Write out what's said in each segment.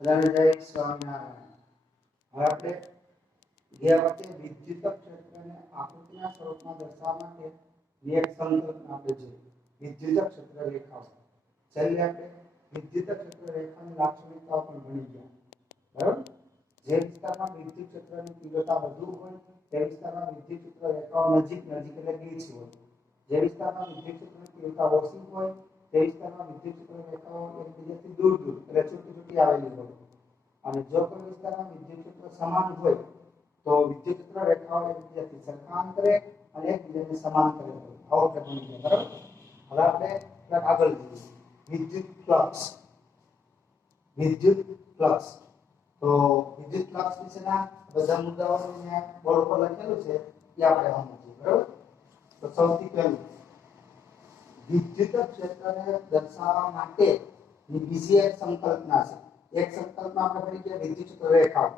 બધાને જય સ્વામિનારાયણ. હવે આપણે ગયા વખતે વિદ્યુત ક્ષેત્રને આકૃતિના સ્વરૂપમાં દર્શાવવા માટે એક સંકલ્પના આપણે જોઈ વિદ્યુત ક્ષેત્ર રેખાઓ. છેલ્લે આપણે વિદ્યુત ક્ષેત્ર રેખાની લાક્ષણિકતાઓ પણ ભણી ગયા. બરાબર? જે વિસ્તારમાં વિદ્યુત ક્ષેત્રની તીવ્રતા વધુ હોય તે વિસ્તારમાં વિદ્યુત ક્ષેત્ર રેખાઓ નજીક એટલે ગીચ હોય. જે વિસ્તારમાં વિદ્યુત ક્ષેત્રની તીવ્રતા ઓછી હોય તે વિસ્તારમાં વિદ્યુત ક્ષેત્ર રેખાઓ એકબીજાથી દૂર એટલે છૂટી આવેલી હોય. અને જો કોઈ વિસ્તારમાં વિદ્યુત ક્ષેત્ર સમાન હોય તો વિદ્યુત ક્ષેત્ર રેખાઓ એકબીજાથી સરખાંતરે અને એકબીજાને સમાંતરે હોય. આવો પ્રમાણ છે. બરાબર? હવે આપણે આગળ જોઈએ. વિદ્યુત ફ્લક્સ. તો વિદ્યુત ફ્લક્સ વિશેના બધા મુદ્દાઓ અહીંયા બોર્ડ પર લખેલું છે એ આપણે સમજીએ. બરાબર? તો સૌથી પહેલું વિદ્યુત ક્ષેત્રને દર્શાવવા માટે બીજી એક સંકલ્પના છે. એક સંકલ્પના આપણે ભણી ગયા વિદ્યુત ક્ષેત્ર રેખાઓ.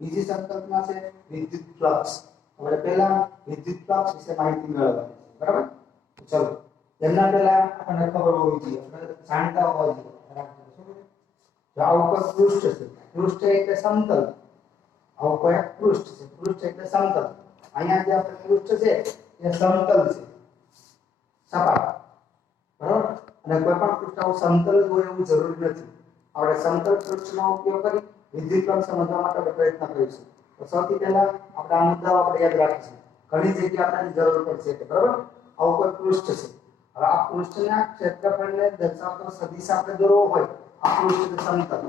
બીજી સંકલ્પના છે વિદ્યુત ફ્લક્સ. આપણે પહેલા વિદ્યુત ફ્લક્સ વિશે માહિતી મેળવવાની છે. બરાબર? તો ચલો એમના પહેલા આપણને ખબર હોવી જોઈએ, આપણે જાણતા હોવા જોઈએ. જો આ ઉપર પૃષ્ઠ છે, પૃષ્ઠ એટલે સમતલ. આ ઉપર પૃષ્ઠ છે, પૃષ્ઠ એટલે સમતલ. અહીંયા જે આપણે પૃષ્ઠ છે એ સમતલ છે, સપાટ. બરાબર? અને કોઈ પણ પૃષ્ઠ સમતલ હોય એવું જરૂરી નથી. આપણે સમતલ પૃષ્ઠનો ઉપયોગ કરી વિદ્યુત ફ્લક્સ સમજવા માટે પ્રયત્ન કરીશું. તો સૌથી પહેલા આપણે આ મુદ્દાઓ આપણે યાદ રાખીશું. ઘણી જગ્યાએ આપણને જરૂર પડશે. બરાબર? આવું કોઈ પૃષ્ઠ છે. હવે આ પૃષ્ઠના ક્ષેત્રફળને દર્શાવતો સદિશ આપણે દોરવો હોય, આ પૃષ્ઠ સમતલ.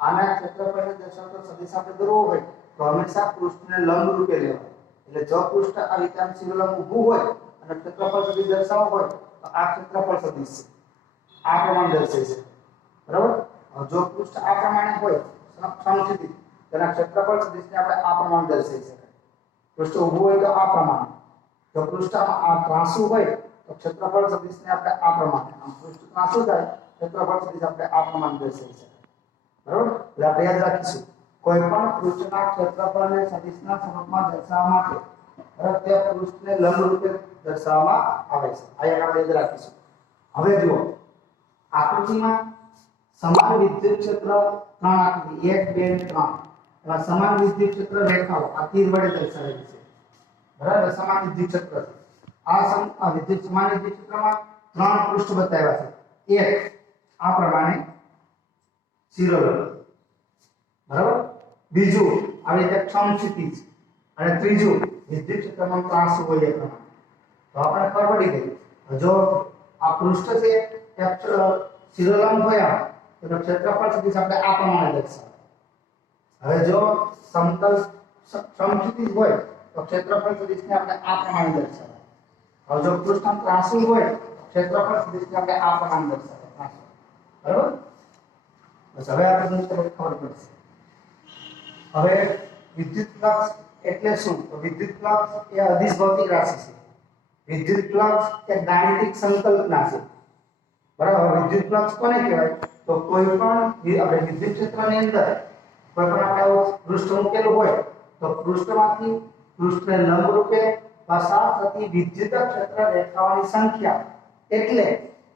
આના ક્ષેત્રફળને દર્શાવતો સદિશ આપણે દોરવો હોય તો હંમેશા પૃષ્ઠને લંબ રૂપે લેવાય. એટલે જો પૃષ્ઠ આ રીતે શિરોલંબ ઊભું હોય અને ક્ષેત્રફળ સદિશ દર્શાવવો હોય તો આ ક્ષેત્રફળ સદિશ છે. આ પ્રમાણે દર્શાવી છે. બરાબર? જો પૃષ્ઠ આ પ્રમાણે હોય સમક્ષિતિજ તેના ક્ષેત્રફળ સદિશને આપણે આ પ્રમાણે દર્શાવી શકાય. પૃષ્ઠ ઊભું હોય તો આ પ્રમાણે. જો પૃષ્ઠમાં આ ત્રાંસુ હોય તો ક્ષેત્રફળ સદિશને આપણે આ પ્રમાણે. આમ પૃષ્ઠ ત્રાંસુ થાય ક્ષેત્રફળ સદિશ આપણે આ પ્રમાણે દર્શાવી શકાય. બરાબર? એટલે આપણે યાદ રાખીશું કોઈ પણ પૃષ્ઠના ક્ષેત્રફળને સદિશના સ્વરૂપમાં દર્શાવવા માટે તે પૃષ્ઠને લંબ રૂપે દર્શાવવામાં આવે છે. આ આપણે યાદ રાખીશું. હવે જુઓ આકૃતિમાં સમાન વિદ્યુત ક્ષેત્ર ત્રણ આકૃતિ 1 2 3 એમાં સમાન વિદ્યુત ક્ષેત્ર રેખાઓ આ તીર વડે દર્શાવેલી છે. બરાબર? સમાન વિદ્યુત ક્ષેત્ર છે. આ વિદ્યુત સમાન વિદ્યુત ક્ષેત્રમાં ત્રણ પૃષ્ઠ બતાવ્યા છે. એક આ પ્રમાણે શિરોલંબ. બરાબર? બીજું આવી રીતે સમક્ષિતિજ અને ત્રીજું વિદ્યુત ક્ષેત્રમાં ત્રાંસુ હોય એ પ્રમાણે. તો આપણે ખબર પડી ગઈ. જો આ પૃષ્ઠ છે તે શિરોલંબ હોય તો ક્ષેત્રફળ સદિશ આપણે આ પ્રમાણે દર્શાવે. હવે જો સમતલ સમક્ષિતિજ હોય તો ક્ષેત્રફળ સદિશને આપણે આ પ્રમાણે દર્શાવે. હવે જો પૃષ્ઠ ત્રાંસુ હોય તો ક્ષેત્રફળ સદિશને આપણે આ પ્રમાણે દર્શાવે. બરાબર? બસ હવે આપણે ખબર પડશે. હવે વિદ્યુત ફ્લક્સ એટલે શું? તો વિદ્યુત ફ્લક્સ એ અદિશ ભૌતિક રાશિ છે. વિદ્યુત ફ્લક્સ એ ગાણિતિક સંકલ્પના છે. બરાબર? વિદ્યુત ફ્લક્સ કોને કહેવાય? તો કોઈ પણ આપણે વિદ્યુત ક્ષેત્રની અંદર કોઈ પણ આપણે પૃષ્ઠ મૂકેલું હોય તો પૃષ્ઠમાંથી પૃષ્ઠને લંબ રૂપે પસાર થતી વિદ્યુત ક્ષેત્ર રેખાઓની સંખ્યા એટલે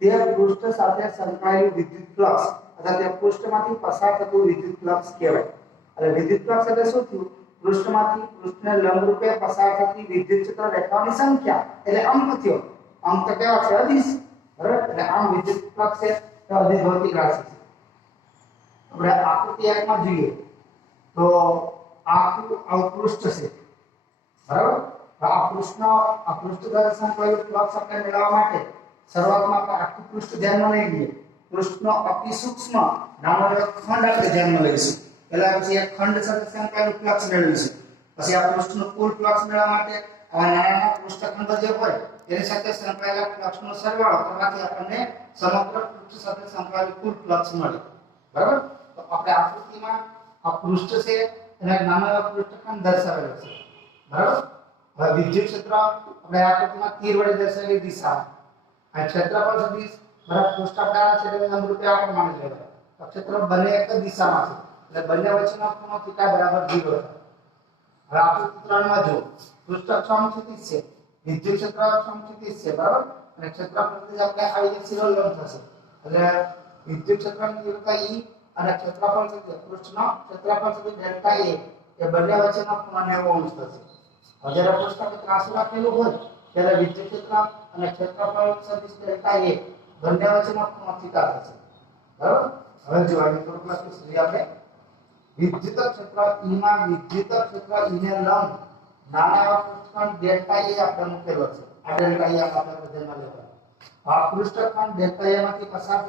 તે પૃષ્ઠ સાથે સંકળાયેલું વિદ્યુત ફ્લક્સ અથવા તે પૃષ્ઠમાંથી પસાર થતું વિદ્યુત ફ્લક્સ કહેવાય. એટલે વિદ્યુત ફ્લક્સ એટલે શું થયું? પૃષ્ઠમાંથી પૃષ્ઠને લંબ રૂપે પસાર થતી વિદ્યુત ક્ષેત્ર રેખાઓની સંખ્યા એટલે અંક થયો. અંક તો કેવા છે? અદિશ. બરાબર? એટલે આમ વિદ્યુત ફ્લક્સ છે તે અદિશ ભૌતિક રાશિ છે. આપણે આકૃતિ 1 માં જોઈએ તો આ પૃષ્ઠ છે. બરાબર? આ પૃષ્ઠ સાથે સંકળાયેલું ફ્લક્સ આપણે મેળવવા માટે શરૂઆતમાં આપણે આખું પૃષ્ઠ ધ્યાનમાં લઈ લઈએ. પૃષ્ઠનો અતિ સૂક્ષ્મ નાનો એક ખંડ આપણે ધ્યાનમાં લઈશું. પહેલા પછી એક ખંડ સાથે સંકળાયેલું ફ્લક્સ મેળવીશું. પછી આ પૃષ્ઠનું કુલ ફ્લક્સ મેળવવા માટે આ નાના પૃષ્ઠખંડ જે હોય તેની સાથે સંકળાયેલા ફ્લક્સનો સરવાળો કરવાથી આપણને સમગ્ર પૃષ્ઠ સાથે સંકળાયેલું કુલ ફ્લક્સ મળે. બરાબર? તો આપણે આકૃતિમાં આ પૃષ્ઠ છે અને નાનો એવો પૃષ્ઠખંડ દર્શાવેલો છે. બરાબર? હવે વિદ્યુત ક્ષેત્ર આપણે આકૃતિમાં તીર વડે દર્શાવેલી દિશા આ ક્ષેત્રફળ સદિશ બરાબર પૃષ્ઠ આપણે આ છે તેને લંબ રૂપે આ પ્રમાણે લેવાય. તો ક્ષેત્ર બંને એક જ દિશામાં છે એટલે બંને વચ્ચેનો ખૂણો θ બરાબર 0 થાય. હવે આકૃતિ 3 માં જો પૃષ્ઠ સમક્ષિતિજ છે, વિદ્યુત ક્ષેત્ર સમક્ષિતિજ છે. બરાબર? અને ક્ષેત્રફળ સદિશ આપણે આવી રીતે શિરોલંબ થશે. એટલે વિદ્યુત ક્ષેત્રની તીવ્રતા E અને ક્ષેત્રફળ છે પૃષ્ઠનો ક્ષેત્રફળ છે ડેલ્ટા એ એ બંને વચ્ચેનો ખૂણો 90 અંશ થશે. હવે જ્યારે પૃષ્ઠ પર ત્રાંસુ રાખેલું હોય ત્યારે વિદ્યુત ક્ષેત્ર અને ક્ષેત્રફળ સદિશ ડેલ્ટા એ બંને વચ્ચેનો ખૂણો થીટા થશે. બરાબર. હવે જો આ થોડુંક લખીશું આપણે વિદ્યુત ક્ષેત્ર E માં વિદ્યુત ક્ષેત્ર E ને લંબ નાના એવા પૃષ્ઠખંડ ડેલ્ટા એ આપણે મૂકેલો છે. આ ડેલ્ટા એ આપણે ધ્યાનમાં લેવાનું. આ પૃષ્ઠખંડ ડેલ્ટા એ માંથી પસાર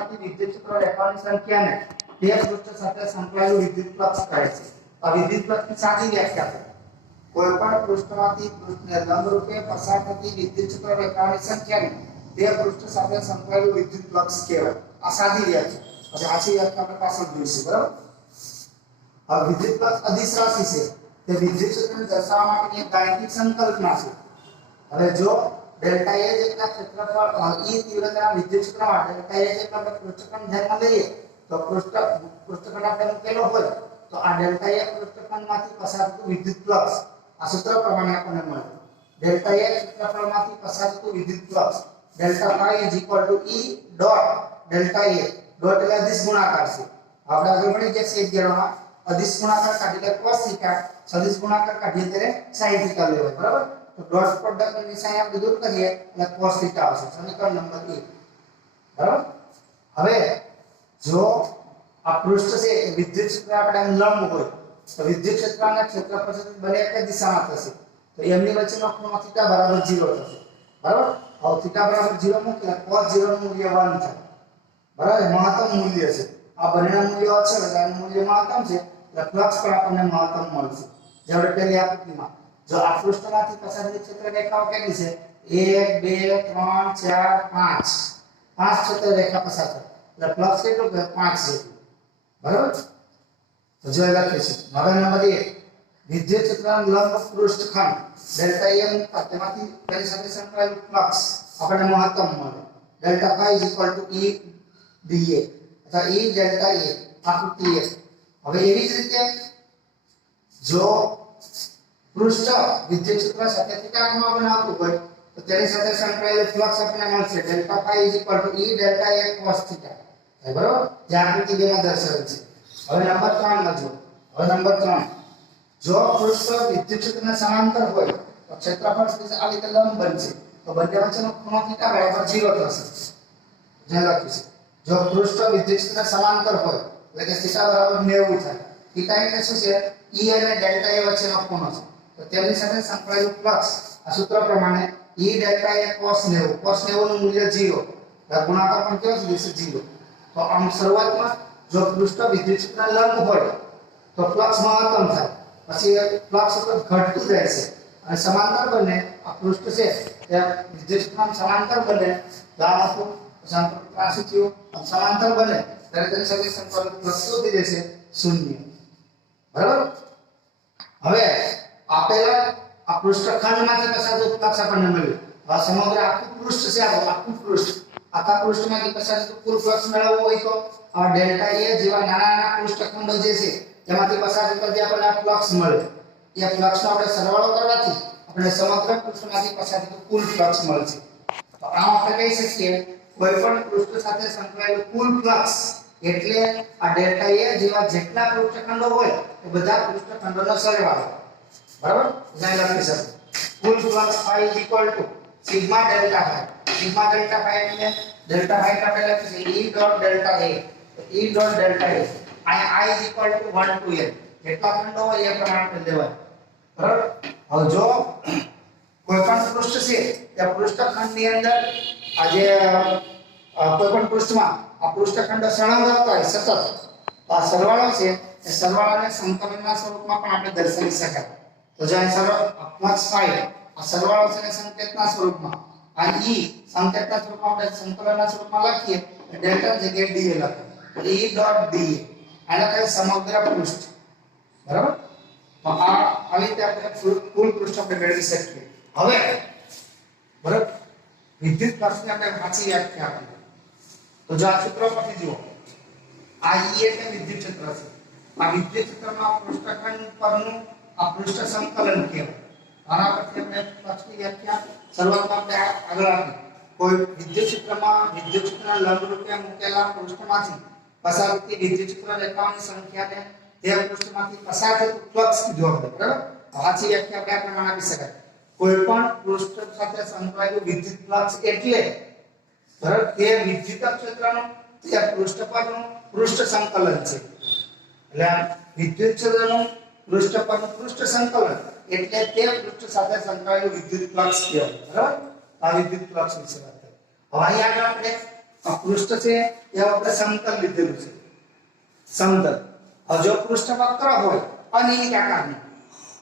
થતી વિદ્યુત ક્ષેત્ર રેખાઓની સંખ્યાને તે પૃષ્ઠ સાથે સંકળાયેલું વિદ્યુત ફ્લક્સ કહે છે. આ વિદ્યુત ફ્લક્સની સાદી વ્યાખ્યા છે. કોઈપણ પૃષ્ઠમાંથી પૃષ્ઠને લંબરૂપે પસાર થતી વિદ્યુત ક્ષેત્ર રેખાઓની સંખ્યાને તે પૃષ્ઠ સાથે સંકળાયેલું વિદ્યુત ફ્લક્સ કહેવાય. આ સાદી વ્યાખ્યા. પછી આછી વ્યાખ્યા આપણે પાછળ જોઈશું. બરાબર. આ વિદ્યુત ફ્લક્સ અદિશ રાશિ છે. તે વિદ્યુત ક્ષેત્રને દર્શાવવા માટેની એક ગાણિતિક સંકલ્પના છે. હવે જો ડેલ્ટા એ જેટલા ક્ષેત્રફળ E તીવ્રતાના વિદ્યુત ક્ષેત્રમાં ડેલ્ટા એ જેટલા પૃષ્ઠખંડ ધ્યાનમાં લઈએ તો પૃષ્ઠખંડ આપણે મૂકેલો હોય તો આ ડેલ્ટા એ પૃષ્ઠખંડમાંથી પસાર થતું વિદ્યુત ફ્લક્સ આ સૂત્ર પ્રમાણે આપણને મળે. ડેલ્ટા એ ક્ષેત્રફળમાંથી પસાર થતું વિદ્યુત flux delta phi E dot delta એ ડોટ એટલે અદિશ ગુણાકાર છે. આપણે આગળ મળી ગયા છે ગણવામાં અદિશ ગુણાકાર કાઢીએ cos થીટા સદિશ ગુણાકાર કાઢીએ ત્યારે sin થીટા લેવાય. બરાબર. તો ડોટ પ્રોડક્ટ ની નિશાની આપણે દૂર કરીએ એટલે cos થીટા આવશે. સમીકરણ નંબર 1. બરાબર. હવે જો આ પૃષ્ઠ છે એ વિદ્યુત ક્ષેત્ર આપણે લંબ હોય તો વિદ્યુત ક્ષેત્ર અને ક્ષેત્રફળ છે બંને એક જ દિશામાં થશે. તો એમની વચ્ચેનો ખૂણો થીટા બરાબર 0 થશે. બરાબર. હવે થીટા બરાબર 0 મૂકીએ cos 0 નું મૂલ્ય 1 થાય. બરાબર. મહત્તમ મૂલ્ય છે. આ બંનેના મૂલ્યો અચળ એટલે આનું મૂલ્ય મહત્તમ છે એટલે ફ્લક્સ પણ આપણને મહત્તમ મળશે. જેવડે પહેલી આકૃતિમાં જો આ પૃષ્ઠમાંથી પસાર થતી ક્ષેત્ર રેખાઓ કેટલી છે 1 2 3 4 5 પાંચ ક્ષેત્ર રેખા પસાર થાય એટલે ફ્લક્સ કેટલું કે 5 જેટલું. બરાબર. તો જો લખીશું હવે નંબર 1 વિદ્યુત ક્ષેત્રનું લંબ પૃષ્ઠખંડ ડેલ્ટા એ મૂકતા તેમાંથી તેની સાથે સંકળાયેલું ફ્લક્સ આપણને મહત્તમ મળે. ડેલ્ટા phi E dA અથવા E ડેલ્ટા A આકૃતિ 1. હવે એવી જ રીતે જો પૃષ્ઠ વિદ્યુત ક્ષેત્ર સાથે થીટા કોણ બનાવતું હોય તો તેની સાથે સંકળાયેલું ફ્લક્સ આપણને મળશે delta phi E delta A cos theta. બરાબર. જે આકૃતિ 2 માં દર્શાવેલ છે. હવે નંબર 3 માં જો હવે નંબર 3 જો પૃષ્ઠ વિદ્યુત ક્ષેત્રને સમાંતર હોય તો ક્ષેત્રફળ સાથે આ રીતે લંબ બનશે તો બંને વચ્ચેનો ખૂણો થીટા બરાબર 0 થશે. જે લખીશું જો પૃષ્ઠ વિદ્યુત ક્ષેત્રને સમાંતર હોય એટલે કે થીટા બરાબર 90 થાય. થીટા એટલે શું છે E અને ડેલ્ટા A વચ્ચેનો ખૂણો છે. તો તેની સાથે સંકળાયેલું ફ્લક્સ આ સૂત્ર પ્રમાણે E delta A cos 90 cos 90 નું મૂલ્ય 0 ગુણાકાર પણ કેવો થશે 0. તો આમ શરૂઆતમાં જો પૃષ્ઠ વિદ્યુત ક્ષેત્રને લંબ હોય તો ફ્લક્સ મહત્તમ થાય. પછી ફ્લક્સ ઘટતું જાય છે અને સમાંતર બને આ પૃષ્ઠ છે તે વિદ્યુત ક્ષેત્રમાં સમાંતર બને દાખલો ત્રાંસુ થયું સમાંતર બને ત્યારે તેની સાથે સંકળાયેલું ફ્લક્સ વધી જશે 0. બરાબર. હવે આપેલા આ પૃષ્ઠખંડમાંથી પસાર થતું ફ્લક્સ આપણને મળ્યું. આ સમગ્ર આખું પૃષ્ઠ છે આખું પૃષ્ઠ આખા પૃષ્ઠમાંથી પસાર થતું કુલ ફ્લક્સ મેળવવો હોય તો આ ડેલ્ટા A જેવા નાના નાના પૃષ્ઠખંડો જે છે તેમાંથી પસાર થતા જે આપણને ફ્લક્સ મળે એ ફ્લક્સનો આપણે સરવાળો કરવાથી આપણે સમગ્ર પૃષ્ઠમાંથી પસાર થતું કુલ ફ્લક્સ મળશે. તો આમ આપણે કહી શકીએ કોઈપણ પૃષ્ઠ સાથે સંકળાયેલું કુલ ફ્લક્સ એટલે આ ડેલ્ટા A જેવા જેટલા પૃષ્ઠખંડો હોય એ બધા પૃષ્ઠખંડોનો સરવાળો. બરાબર. જાણી લખી શકો કુલ flux phi sigma delta phi. Sigma delta phi એટલે ડેલ્ટા phi આપણે લખીએ E dot delta A. E dot delta A I 1 to n જેટલા ખંડો હોય એ પ્રમાણે લેવાય. બરાબર. હવે જો કોઈ પણ પૃષ્ઠ છે તે પૃષ્ઠખંડની અંદર આ જે કોઈ પણ પૃષ્ઠમાં આ પૃષ્ઠખંડ સળંગ આવતા હોય સતત તો આ સરવાળો છે એ સરવાળાને સંકલનના સ્વરૂપમાં પણ આપણે દર્શાવી શકાય. તો જો અહીં ફ્લક્સ phi આ સરવાળો છે સંકેતના સ્વરૂપમાં આ E સંકેતના સ્વરૂપમાં આપણે સંકલનના સ્વરૂપમાં લખીએ ડેલ્ટા જગ્યાએ dA લખીએ E ડોટ dA આને કહે સમગ્ર પૃષ્ઠ. બરાબર. તો આ આવી રીતે આપણે કુલ પૃષ્ઠ આપણે મેળવી શકીએ. હવે બરાબર વિદ્યુત ફ્લક્સની આપણે સાચી વ્યાખ્યા આપી. તો જો આ સૂત્ર પરથી જુઓ આ E એટલે વિદ્યુત ક્ષેત્ર છે. આ વિદ્યુત ક્ષેત્રમાં પૃષ્ઠખંડ પરનું આ પૃષ્ઠ સંકલન કહેવાય. આના પરથી આપણે ફ્લક્સની વ્યાખ્યા શરૂઆતમાં આપણે આગળ આપી કોઈ વિદ્યુત ક્ષેત્રમાં વિદ્યુત ક્ષેત્રના લંબ રૂપે મૂકેલા પૃષ્ઠમાંથી પસાર થતી વિદ્યુતક્ષેત્ર રેખાઓની સંખ્યાને તે પૃષ્ઠમાંથી પસાર થતું ફ્લક્સ કીધું આપણે, બરાબર? સાચી વ્યાખ્યા આપણે આ પ્રમાણે આપી શકાય. કોઈ પણ પૃષ્ઠ સાથે સંકળાયેલું વિદ્યુત ફ્લક્સ એટલે બરાબર તે વિદ્યુત ક્ષેત્રનું તે પૃષ્ઠ પરનું પૃષ્ઠ સંકલન છે. એટલે વિદ્યુત ક્ષેત્રનું પૃષ્ઠ પરનું પૃષ્ઠ સંકલન એટલે તે પૃષ્ઠ સાથે સંકળાયેલું વિદ્યુત ફ્લક્સ કહેવાય, બરાબર? આ વિદ્યુત ફ્લક્સ વિશે વાત કરીએ. હવે અહીંયા આપણે આ પૃષ્ઠ છે એ આપણે સમતલ લીધેલું છે, સમતલ. હવે જો પૃષ્ઠ વક્ર હોય અનિયમિત આકારનું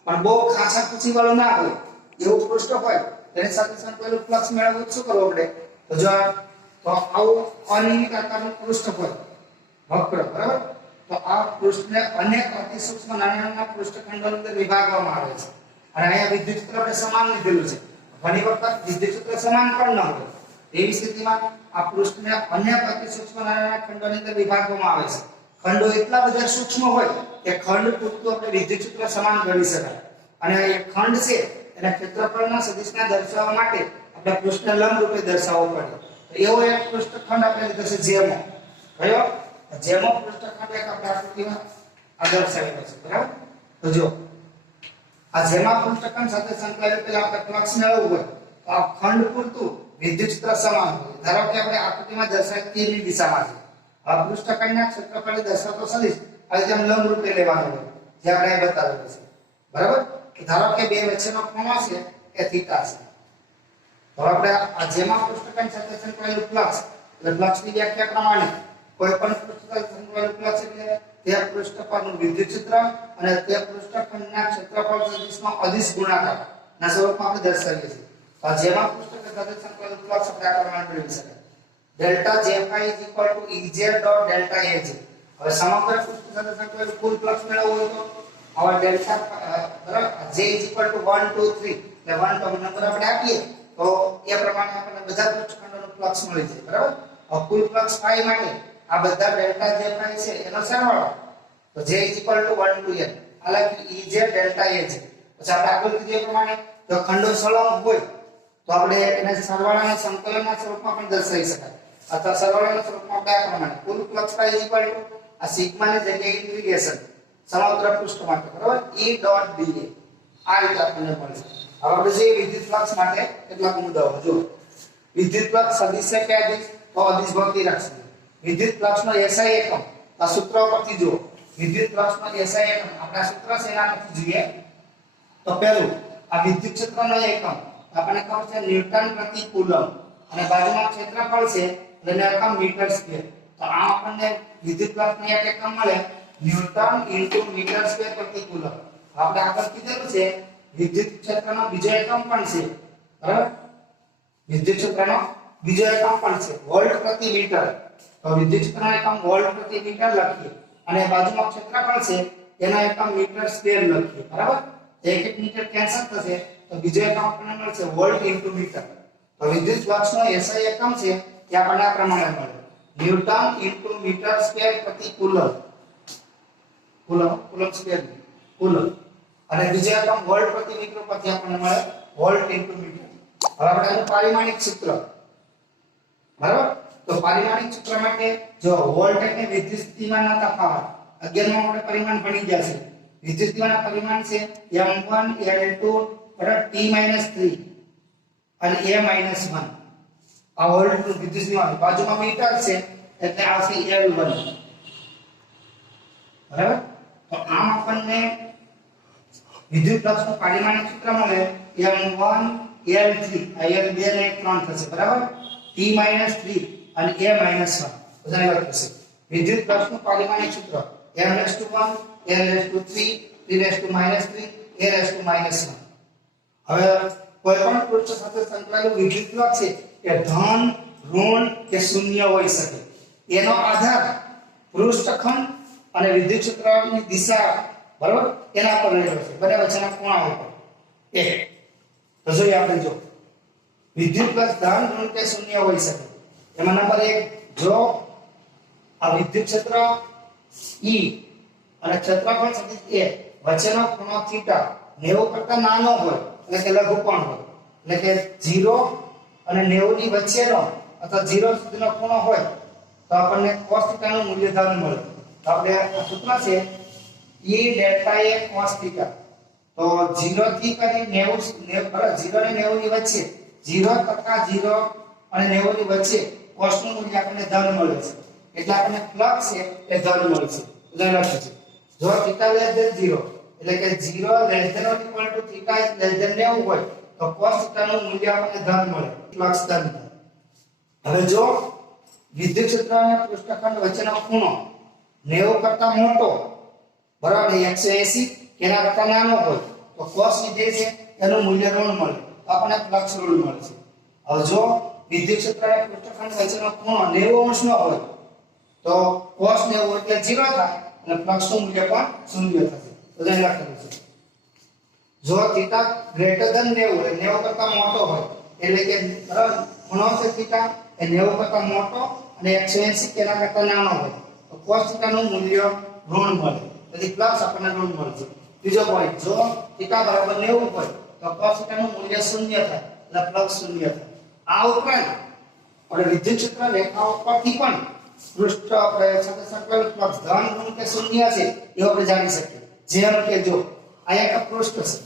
પણ બહુ ખાસા ખુશી વાળું ના હોય એવું પૃષ્ઠ હોય તેની સાથે સંકળાયેલું ફ્લક્સ મેળવવું શું કરવું આપણે? તો જો આવું અનિયમિત આકારનું પૃષ્ઠ હોય વક્ર, બરાબર? તો આ પૃષ્ઠને અનેક અતિ સૂક્ષ્મ નાના નાના પૃષ્ઠખંડોની અંદર વિભાગવામાં આવે છે. અને અહીંયા વિદ્યુત ક્ષેત્ર આપણે સમાન લીધેલું છે. ઘણી વખત વિદ્યુત ક્ષેત્ર સમાન પણ ન હોય એવી સ્થિતિમાં આ પૃષ્ઠને અનેક અતિ સૂક્ષ્મ નાના નાના ખંડોની અંદર વિભાગવામાં આવે છે. ખંડો એટલા બધા સૂક્ષ્મ હોય કે ખંડ પૂરતું આપણે વિદ્યુત ક્ષેત્ર સમાન ગણી શકાય. અને એ ખંડ છે એના ક્ષેત્રફળના સદિશને દર્શાવવા માટે આપણે પૃષ્ઠને લંબ રૂપે દર્શાવવો પડે. તો એવો એક પૃષ્ઠખંડ આપણે લીધો છે જેમો. કયો? જેમો પૃષ્ઠખંડ એક આપણે આકૃતિમાં આ દર્શાવેલો છે, બરાબર? તો જો આ જેમા પૃષ્ઠખંડ સાથે સંકળાયેલ પેલા આપણે ફ્લક્સ મેળવવું હોય તો આ ખંડ પૂરતું વિદ્યુત ક્ષેત્ર સમાન હોય. ધારો કે આપણે આકૃતિમાં દર્શાવેલ તીરની દિશામાં છે. આ પૃષ્ઠખંડના ક્ષેત્રફળને દર્શાવતો સદિશ આ જેમ લંબ રૂપે લેવાનો હોય જે આપણે બતાવેલું છે, બરાબર? ધારો કે બે વચ્ચેનો ખૂણો છે એ થીટા છે. તો આપણે આ જેમા પૃષ્ઠખંડ સાથે સંકળાયેલું ફ્લક્સ એટલે ફ્લક્સની વ્યાખ્યા પ્રમાણે કોઈ પણ પૃષ્ઠ સાથે સંકળાયેલું ફ્લક્સ એટલે તે પૃષ્ઠ પરનું વિદ્યુત ક્ષેત્ર અને તે પૃષ્ઠખંડના ક્ષેત્રફળ સદિશનો અદિશ ગુણાકાર ના સ્વરૂપમાં આપણે દર્શાવીએ છીએ. તો આ જેમા પૃષ્ઠખંડ સાથે સંકળાયેલું ફ્લક્સ આપણે આ પ્રમાણે મેળવી શકાય. Delta J5 EZ dot delta AJ. હવે સમગ્ર પૃષ્ઠ સાથે સંકળાયેલું કુલ ફ્લક્સ મેળવવું હોય તો હવે ડેલ્ટા બરાબર J 1 2 3 એટલે 1 તો નંબર આપણે આપીએ તો એ પ્રમાણે આપણને બધા પૃષ્ઠખંડોનું ફ્લક્સ મળી જાય, બરાબર? હવે કુલ ફ્લક્સ phi માટે આ બધા ડેલ્ટા J5 છે એનો સરવાળો તો J 1 to n આ લખી EZ ડેલ્ટા AJ. પછી આપણે આગળ કીધું એ પ્રમાણે જો ખંડો સળંગ હોય તો આપણે એને સરવાળાના સંકલનના સ્વરૂપમાં પણ દર્શાવી શકાય. અથવા સરવાળાના સ્વરૂપમાં આપણે આ પ્રમાણે કુલ ફ્લક્સ phi આ સિગ્માની જગ્યાએ ઇન્ટિગ્રેશન સમગ્ર પૃષ્ઠ માટે, બરાબર? E ડોટ dA આ રીતે આપણને મળે. હવે આપણે જે વિદ્યુત ફ્લક્સ માટે કેટલાક મુદ્દાઓ જો વિદ્યુત ફ્લક્સ સદિશ છે કે અદિશ? તો અદિશ ભૌતિક રાખશું. વિદ્યુત ફ્લક્સનો SI એકમ આ સૂત્ર પરથી જો વિદ્યુત ફ્લક્સનો SI એકમ આપણા સૂત્ર છે એના પરથી જોઈએ તો પહેલું આ વિદ્યુત ક્ષેત્રનો એકમ આપણને ખબર છે ન્યૂટન પ્રતિ કુલમ અને બાજુમાં ક્ષેત્રફળ છે એટલે એકમ મીટર સ્ક્વેર. તો આ આપણને વિદ્યુત ફ્લક્સનો એક એકમ મળે ન્યૂટન મીટર સ્ક્વેર પ્રતિ કુલમ. આપણે આગળ કીધેલું છે વિદ્યુત ક્ષેત્રનો બીજો એકમ પણ છે, બરાબર? વિદ્યુત ક્ષેત્રનો બીજો એકમ પણ છે વોલ્ટ પ્રતિ મીટર. તો વિદ્યુત ક્ષેત્રનો એકમ વોલ્ટ પ્રતિ મીટર લખીએ અને બાજુમાં ક્ષેત્રફળ છે એનો એકમ મીટર સ્ક્વેર લખીએ, બરાબર? એક એક મીટર કેન્સલ થશે તો બીજો એકમ આપણને મળશે વોલ્ટ ઇન્ટુ મીટર. તો વિદ્યુત ફ્લક્સનો SI એકમ છે એ આપણને આ પ્રમાણે મળે ન્યૂટન ઇન્ટુ મીટર સ્ક્વેર પ્રતિ કુલમ. Coulomb square coulomb. અને બીજો એકમ વોલ્ટ પ્રતિ મીટર પરથી આપણને મળે વોલ્ટ ઇન્ટુ મીટર. હવે આપણે આનું પારિમાણિક સૂત્ર, બરાબર? તો પારિમાણિક સૂત્ર માટે જો વોલ્ટ એટલે વિદ્યુત સ્થિતિમાનનો તફાવત 11માં આપણે પરિમાણ ભણી ગયા છે. વિદ્યુત સ્થિતિમાનના પરિમાણ છે m1 l2 બરાબર t-3 અને a-1. આ વોલ્ટનું વિદ્યુત સ્થિતિમાન બાજુમાં મીટર છે એટલે આવશે l1, બરાબર? તો આમ આપણને વિદ્યુત ફ્લક્સનું પારિમાણિક સૂત્ર મળે m1 l3 આ l2 ને 3 થશે, બરાબર? t-3 અને a-1 બધાને લખશે. વિદ્યુત ફ્લક્સનું પારિમાણિક સૂત્ર m1 l3 t-3 a-1. હવે કોઈ પણ પૃષ્ઠ સાથે સંકળાયેલું વિદ્યુત ફ્લક્સ છે કે ધન, ઋણ કે શૂન્ય હોઈ શકે. એનો આધાર પૃષ્ઠખંડ અને વિદ્યુત ક્ષેત્રની દિશા, બરાબર, એના પર રહેલો છે. બંને વચ્ચેના ખૂણા ઉપર. તો જોઈએ આપણે જો વિદ્યુત ફ્લક્સ ધન, ઋણ કે શૂન્ય હોઈ શકે. એમાં નંબર 1 જો આ વિદ્યુત ક્ષેત્ર E અને ક્ષેત્રફળ સદિશ A વચ્ચેનો ખૂણો થીટા 90 કરતા નાનો હોય એટલે કે લઘુકોણ હોય એટલે કે 0 અને 90 ની વચ્ચેનો અથવા 0 સુધીનો ખૂણો હોય તો આપણને cos θ નું મૂલ્ય ધન મળે. તો આપણે આ સૂત્ર છે E ડેલ્ટા A cos θ. તો 0 થી કરી 90 બરાબર 0 અને 90 ની વચ્ચે 0 તથા 0 અને 90 ની વચ્ચે cos નું મૂલ્ય આપણને ધન મળે છે. એટલે આપણને પ્લસ છે એ ધન મળશે. ઉદાહરણ લખીએ. જો θ લેસ ધેન 0 એટલે કે 0 less than or equal to θ less than 90 હોય તો cos θ નું મૂલ્ય આપણને ધન મળે. પ્લસ ધન. હવે જો વિદ્યુત ક્ષેત્ર અને પૃષ્ઠખંડ વચ્ચેનો ખૂણો 90 કરતા મોટો બરાબર 180 એના કરતા નાનો હોય તો cos વિધેય છે એનું મૂલ્ય ઋણ મળે. તો આપણને પ્લસ ઋણ મળે છે. હવે જો વિદ્યુત ક્ષેત્ર અને પૃષ્ઠખંડ વચ્ચેનો ખૂણો 90 અંશનો હોય તો cos 90 એટલે 0 થાય અને પ્લસ નું મૂલ્ય પણ 0 થશે. તો ધ્યાન રાખવાનું છે. જો θ ગ્રેટર ધન 90 એટલે 90 કરતા મોટો હોય એટલે કે બરાબર ખૂણો છે θ એ 90 કરતા મોટો અને 180 તેના કરતા નાનો હોય તો cos θ નું મૂલ્ય ઋણ મળે. તેથી પ્લસ આપણને ઋણ મળશે. બીજો પોઈન્ટ જો θ બરાબર 90 હોય તો cos θ નું મૂલ્ય 0 થાય એટલે પ્લસ 0 થાય. આ ઉપરાંત આપણે વિદ્યુત ક્ષેત્ર રેખાઓ પરથી પણ પૃષ્ઠ આપણે સાથે સંકળાયેલ ફ્લક્સ ધન ગુણ કે શૂન્ય છે એ આપણે જાણી શકીએ. જેમ કે જો અહીંયા એક પૃષ્ઠ છે.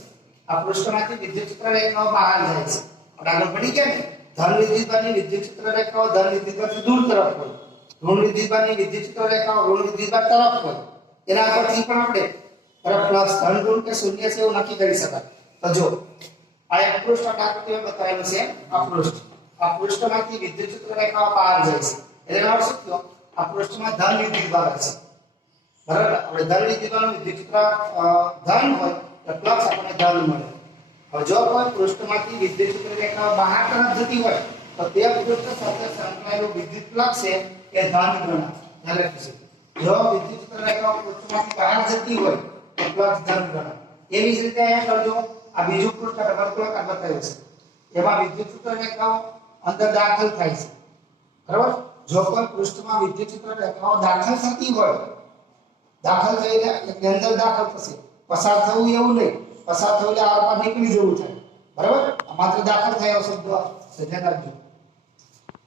આ પૃષ્ઠમાંથી વિદ્યુત ક્ષેત્ર રેખાઓ બહાર જાય છે. આપણે આગળ પડી ગયા ને ધન વિદ્યુતભારની વિદ્યુત ક્ષેત્ર રેખાઓ ધન વિદ્યુતભારથી દૂર તરફ હોય. ઋણ વિદ્યુતભારની વિદ્યુત ક્ષેત્ર રેખાઓ ઋણ વિદ્યુતભાર તરફ હોય. એના પરથી પણ આપણે પ્લસ ધન ગુણ કે શૂન્ય છે એવું નક્કી કરી શકાય. તો જો આ એક પૃષ્ઠ આકૃતિમાં બતાવેલું છે. આ પૃષ્ઠમાંથી વિદ્યુત ક્ષેત્ર રેખાઓ બહાર જાય છે. એટલે અર્થ શું થયો? આ પૃષ્ઠમાં ધન વિદ્યુતભાર છે. બરાબર આપણે ધન વિદ્યુતભારનું વિદ્યુત ક્ષેત્ર ધન હોય તો પ્લસ આપણને ધન મળે. હવે જો કોઈ પૃષ્ઠમાંથી વિદ્યુત ક્ષેત્ર રેખાઓ બહાર તરફ જતી હોય તો તે પૃષ્ઠ સાથે સંકળાયેલું વિદ્યુત ફ્લક્સ છે એ ધન ગણાય. ધ્યાન રાખીશું. જો વિદ્યુત ક્ષેત્ર રેખાઓ પૃષ્ઠમાંથી બહાર જતી હોય તો પ્લસ ધન ગણાય. એવી જ રીતે અહીંયા કરજો. આ બીજું પૃષ્ઠ વર્તુળાકાર બતાવ્યું છે. એમાં વિદ્યુત ક્ષેત્ર રેખાઓ અંદર દાખલ થાય છે. બરાબર જો કોઈ પૃષ્ઠમાં વિદ્યુત ક્ષેત્ર રેખાઓ દાખલ થતી હોય દાખલ થઈને એટલે અંદર દાખલ થશે. પસાર થવું એવું નહીં. પસાર થવું એટલે આરપાર નીકળી જવું થાય. બરાબર માત્ર દાખલ થયો શબ્દ ધ્યાન રાખજો.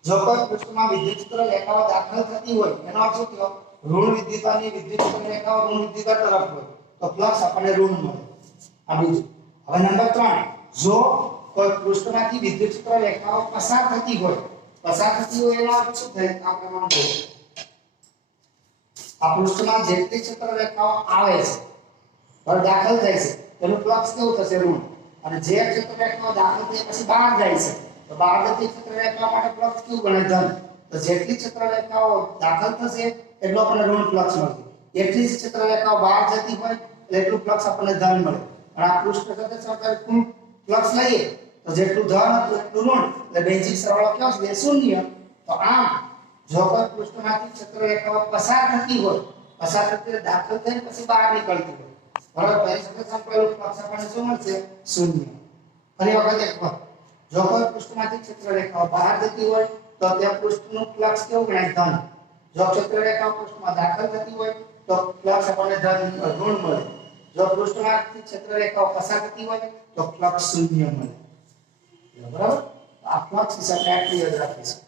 જો કોઈ પૃષ્ઠમાં વિદ્યુત ક્ષેત્ર રેખાઓ દાખલ થતી હોય એનો અર્થ શું થયો? ઋણ વિદ્યુતભારની વિદ્યુત ક્ષેત્ર રેખાઓ ઋણ વિદ્યુતભાર તરફ હોય તો પ્લસ આપણને ઋણ મળે. આ બીજું. હવે નંબર 3 જો કોઈ પૃષ્ઠમાંથી વિદ્યુત ક્ષેત્ર રેખાઓ પસાર થતી હોય એનો અર્થ શું થાય? આ પ્રમાણે જો આ પૃષ્ઠમાં જેટલી ક્ષેત્ર રેખાઓ આવે છે પર દાખલ થાય છે તેનું ફ્લક્સ કેવું થશે? ઋણ. અને જે ક્ષેત્ર રેખાઓ દાખલ થઈ પછી બહાર જાય છે તો બહાર જતી ક્ષેત્ર રેખાઓ માટે ફ્લક્સ કેવું બને? ધન. તો જેટલી ક્ષેત્ર રેખાઓ દાખલ થશે એટલો આપણને ઋણ ફ્લક્સ મળશે. એટલી જ ક્ષેત્ર રેખાઓ બહાર જતી હોય એટલે એટલું ફ્લક્સ આપણને ધન મળે. અને આ પૃષ્ઠ સાથે સંકળાયેલ કુલ ફ્લક્સ લઈએ તો જેટલું ધન હતું એટલું ઋણ એટલે બેઝિક સરવાળો કેવો છે? 0. તો આમ જો કોઈ પૃષ્ઠમાંથી ક્ષેત્ર રેખાઓ પસાર થતી હોય દાખલ થઈને પછી બહાર નીકળતી હોય બરાબર પહેલી સાથે સંકળાયેલું ફ્લક્સ આપણને શું મળશે? 0. ફરી વખત એક વખત જો કોઈ પૃષ્ઠમાંથી ક્ષેત્ર રેખાઓ બહાર જતી હોય તો તે પૃષ્ઠનું ફ્લક્સ કેવું ગણાય? ધન. જો ક્ષેત્ર રેખાઓ પૃષ્ઠમાં દાખલ થતી હોય તો ફ્લક્સ આપણને ઋણ મળે. જો પૃષ્ઠમાંથી ક્ષેત્ર રેખાઓ પસાર થતી હોય તો ફ્લક્સ 0 મળે. બરાબર આ ફ્લક્સ વિશે આપણે યાદ રાખીશું.